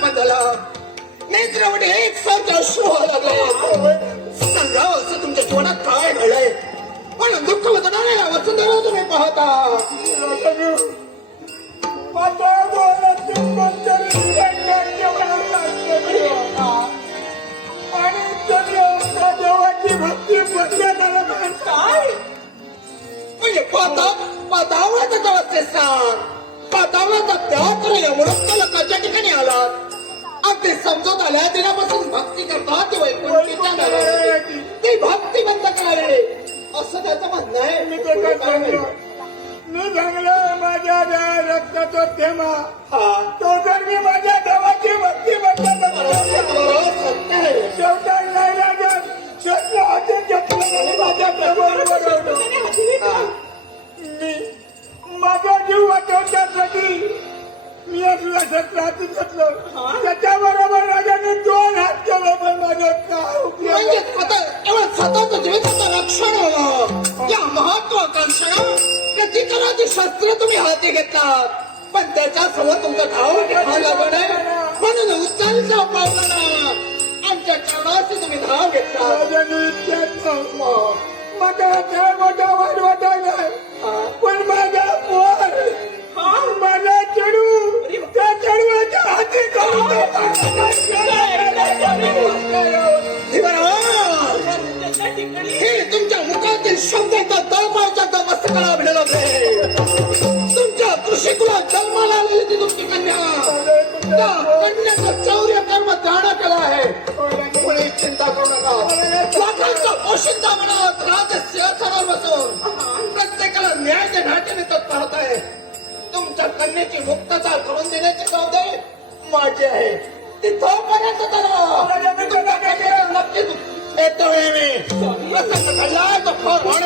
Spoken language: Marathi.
अपमान झाला. नेत्रामध्ये एक सारखे अश्रू व्हायला लागले. सांगावं असं तुमच्या जीवनात काय घडलंय. पण दुःख होतं नाही वसुंधरा तुम्ही पाहता. आणि देवाची भक्ती बदलत आला काय म्हणजे पाताळाचा अवस्थेत सांग. पाताळाचा त्याग तर एवढं त्याला कशा ठिकाणी आलात. अगदी समजत आल्या दिनापासून भक्ती करतात ते वैकुंठीच्या नगरात. ती भक्ती बंद करावी असं त्याचं म्हणणं आहे. मी सांगलं माझ्या रक्ताचा थेंबा तो जर मी माझ्या देवाची भक्ती बंद शेवटा नाही लागत. शेवटला हातात घेतलं माझ्या प्रभूवर मी माझा जीव वाचवण्यासाठी मी असं रात्री घेतलं. त्याच्याबरोबर राजाने 2 हात केले पण माझं काय म्हणजे स्वतःच जीविताचं रक्षण होणं या महत्वाकांक्षण त्याची कराची शस्त्र तुम्ही हाती घेतलात. पण त्याच्यासमोर तुमचं धाव घ्यावं लागलं आहे. म्हणून उचलचा पावला आमच्या कारणाशी तुम्ही धाव घेतला. राजाने इतक्यात माझा काय मोठा वाढवता नाही पण माझा पोर माझा चढू त्या चढूच्या हाती हे तुमच्या मुखातील शब्दाचा तळपायच्या मस्तकाला भिडलं आहे. तुमच्या कृषिकुलात जन्माला आलेली ती तुमची कन्या. त्या कन्याचं चौर्य कर्म त्यानं केलं आहे. कोणी चिंता करू नका. लोकांचा पोशिंदा म्हणत राज सिंहासनावर बसून प्रत्येकाला न्यायाच्या घाटीने तत्पर होत आहे. तुमच्या कन्याची मुक्तता करून देण्याची जबाबदारी माझी आहे. तिथपर्यंत नक्कीच येतोय मी. प्रसंग घडला तो फार वाढ